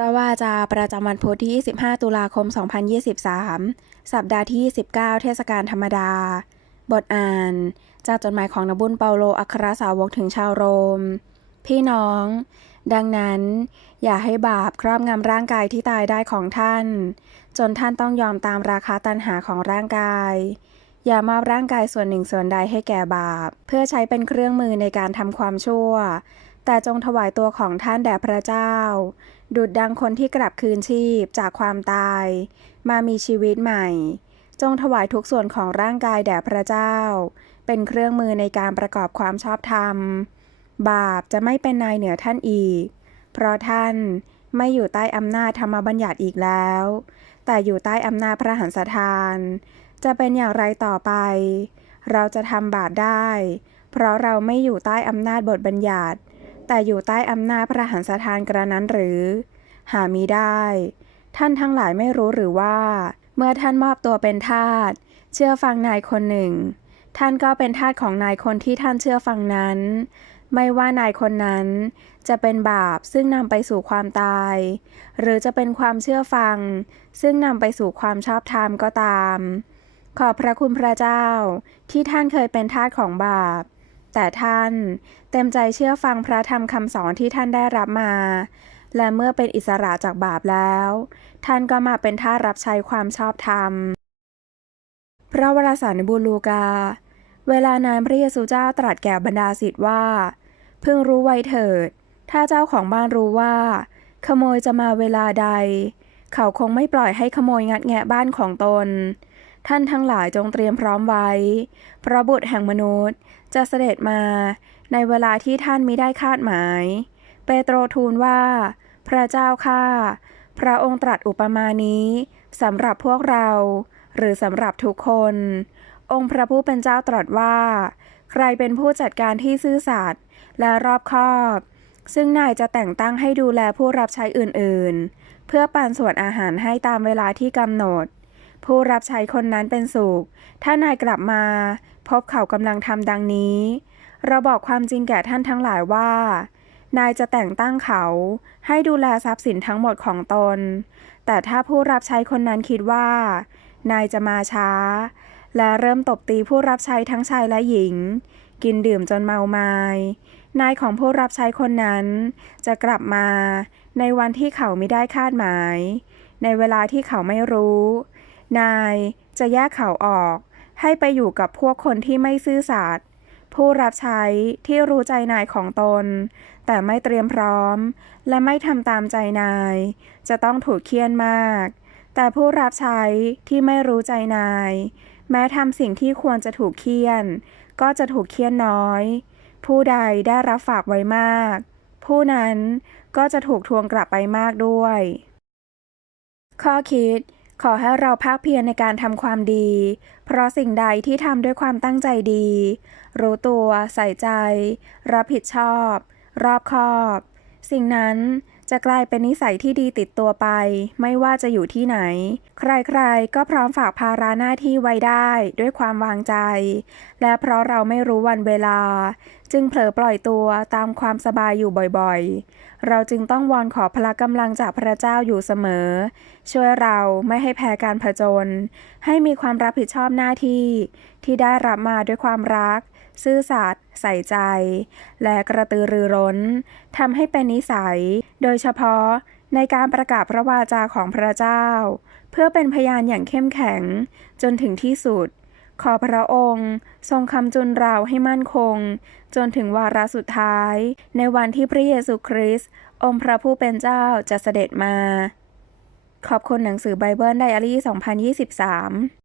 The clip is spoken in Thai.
ระวาจาประจำวันพุธที่25ตุลาคม 2023 สัปดาห์ที่ 19 เทศกาลธรรมดา บทอ่าน จากจดหมายของนบุญเปาโลอัครสาวกถึงชาวโรม พี่น้อง ดังนั้น อย่าให้บาปครอบงำร่างกายที่ตายได้ของท่าน จนท่านต้องยอมตามราคาตันหาของร่างกาย อย่ามอบร่างกายส่วนหนึ่งส่วนใดให้แก่บาป เพื่อใช้เป็นเครื่องมือในการทำความชั่ว แต่จงถวายตัวของท่านแด่พระเจ้า ดุดดังคนที่กลับคืนชีพจากความตาย มามีชีวิตใหม่ จงถวายทุกส่วนของร่างกายแด่พระเจ้า เป็นเครื่องมือในการประกอบความชอบธรรม บาปจะไม่เป็นนายเหนือท่านอีก เพราะท่านไม่อยู่ใต้อำนาจธรรมบัญญัติอีกแล้ว แต่อยู่ใต้อำนาจพระหันสถาน จะเป็นอย่างไรต่อไป เราจะทำบาปได้ เพราะเราไม่อยู่ใต้อำนาจบทบัญญัติ แต่อยู่ใต้อำนาจพระหันสถานกระนั้นหรือ หามีได้ ท่านทั้งหลายไม่รู้หรือว่า เมื่อท่านมอบตัวเป็นทาสเชื่อฟังนายคนหนึ่ง ท่านก็เป็นทาสของนายคนที่ท่านเชื่อฟังนั้น ไม่ว่านายคนนั้นจะเป็นบาปซึ่งนำไปสู่ความตาย หรือจะเป็นความเชื่อฟัง ซึ่งนำไปสู่ความชอบธรรมก็ตาม ขอบพระคุณพระเจ้าที่ท่านเคยเป็นทาสของบาป แต่ท่านเต็มใจเชื่อฟังพระธรรมคำสอนที่ท่านได้รับมา และเมื่อเป็นอิสระจากบาปแล้ว ท่านก็มาเป็นท่ารับใช้ความชอบธรรม พระวรสารในบูลูกา เวลานั้นพระเยซูเจ้าตรัสแก่บรรดาศิษย์ว่า เพิ่งรู้ไว้เถิด ถ้าเจ้าของบ้านรู้ว่า ขโมยจะมาเวลาใด เขาคงไม่ปล่อยให้ขโมยงัดแงะบ้านของตน ท่านทั้งหลายจงเตรียมพร้อมไว้ เพราะบุตรแห่งมนุษย์จะเสด็จมาในเวลาที่ท่านมิได้คาดหมาย เปโตรทูลว่า พระเจ้าข้าพระองค์ตรัสอุปมานี้สำหรับพวกเรา หรือสำหรับทุกคน องค์พระผู้เป็นเจ้าตรัสว่า ใครเป็นผู้จัดการที่ซื่อสัตย์และรอบคอบ ซึ่งนายจะแต่งตั้งให้ดูแลผู้รับใช้อื่นๆ เพื่อปันส่วนอาหารให้ตามเวลาที่กำหนด ผู้รับใช้คนนั้นเป็นสุข ถ้านายกลับมา พบเขากำลังทำดังนี้ เราบอกความจริงแก่ท่านทั้งหลายว่า นายจะแต่งตั้งเขา ให้ดูแลทรัพย์สินทั้งหมดของตน แต่ถ้าผู้รับใช้คนนั้นคิดว่า นายจะมาช้า และเริ่มตบตีผู้รับใช้ทั้งชายและหญิง กินดื่มจนเมามายนายของผู้รับใช้คนนั้น จะกลับมาในวันที่เขาไม่ได้คาดหมาย ในเวลาที่เขาไม่รู้ นายจะแยกเขาออก ให้ไปอยู่กับพวกคนที่ไม่ซื่อสัตย์ผู้รับใช้ที่รู้ใจนายของตน แต่ไม่เตรียมพร้อม และไม่ทำตามใจนาย จะต้องถูกเคี่ยนมาก แต่ผู้รับใช้ที่ไม่รู้ใจนาย แม้ทำสิ่งที่ควรจะถูกเคี่ยน ก็จะถูกเคี่ยนน้อย ผู้ใดได้รับฝากไว้มาก ผู้นั้นก็จะถูกทวงกลับไปมากด้วย ข้อคิด ขอให้เราภาคเพียรในการทำความดี เพราะสิ่งใดที่ทำด้วยความตั้งใจดี รู้ตัว ใส่ใจ รับผิดชอบ รอบคอบ สิ่งนั้น จะกลายเป็นนิสัยที่ดีติดตัวไป ไม่ว่าจะอยู่ที่ไหน ใครๆ ก็พร้อมฝากภาระหน้าที่ไว้ได้ด้วยความวางใจ และเพราะเราไม่รู้วันเวลา จึงเผลอปล่อยตัวตามความสบายอยู่บ่อยๆ เราจึงต้องวอนขอพละกำลังจากพระเจ้าอยู่เสมอ ช่วยเราไม่ให้แพ้การผจญให้มีความรับผิดชอบหน้าที่ ที่ได้รับมาด้วยความรัก ซื่อสัตย์ใส่ใจ และกระตือรือร้นทำให้เป็นนิสัย โดยเฉพาะในการประกาศพระวาจาของพระเจ้า เพื่อเป็นพยานอย่างเข้มแข็งจนถึงที่สุด ขอพระองค์ ทรงคำจุนเราให้มั่นคง จนถึงวาระสุดท้าย ในวันที่พระเยซูคริสต์องค์พระผู้เป็นเจ้าจะเสด็จมา ขอบคุณหนังสือไบเบิลไดอารี่ 2023